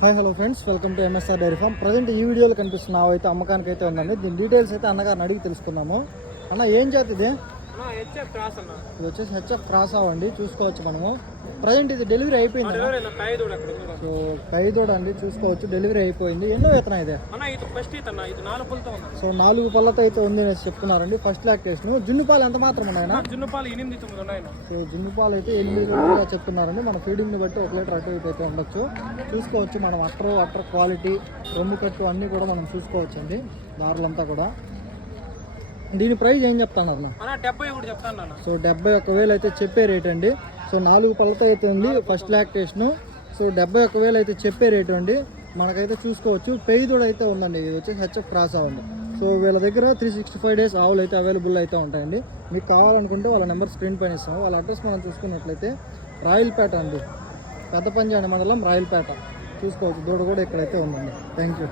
Hi hello friends, welcome to MSR dairy farm. Present ఈ వీడియోలో కనిపిస్తున్న ఆవు అయితే అమ్మకానికి అయితే ఉందండి. దీని డీటెయిల్స్ అయితే అన్నగారిని అడిగి తెలుసుకున్నాము. అన్న, ఏం జాతి ఇది? ఇది వచ్చేసి హెచ్ఎఫ్ క్రాస్ అవ్వండి, చూసుకోవచ్చు మనము. ప్రజెంట్ ఇది డెలివరీ అయిపోయింది. సో ఖైదోడ అండి, చూసుకోవచ్చు డెలివరీ అయిపోయింది. ఎన్నో విత్తనం ఇదే? సో 4 పళ్ళతో అయితే ఉంది అనేసి చెప్తున్నారండి. First lactation. జున్ను పాలు ఎంత మాత్రం ఉన్నాయన్నా? సో జున్ను పాలు అయితే 8 చెప్తున్నారండి. మన ఫీడింగ్ ని బట్టి 1 లీటర్ అటు ఇటు అయితే ఉండొచ్చు. చూసుకోవచ్చు మనం అట్టర్ క్వాలిటీ, రొమ్ము కట్టు అన్నీ కూడా మనం చూసుకోవచ్చు అండి. దారులంతా కూడా. దీని ప్రైస్ ఏం చెప్తాను? సో 71,000 అయితే చెప్పే రేట్ అండి. సో 4 పళ్ళతో అయితే ఉంది, ఫస్ట్ లాక్టేషను. సో 71,000 అయితే చెప్పే రేటు అండి. మనకైతే చూసుకోవచ్చు పెయిదోడు అయితే ఉందండి. ఇది వచ్చేసి హెచ్ఎఫ్ క్రాస్ అవ్వండి. సో వీళ్ళ దగ్గర 365 days ఆవులు అయితే అవైలబుల్ అయితే ఉంటాయండి. మీకు కావాలనుకుంటే వాళ్ళ నెంబర్ స్క్రీన్ పైన ఇస్తాము. వాళ్ళ అడ్రస్ మనం చూసుకున్నట్లయితే రాయలపేట అండి, పెద్ద పంజాని మండలం రాయలపేట. చూసుకోవచ్చు దూడ కూడా ఇక్కడైతే ఉందండి. Thank you.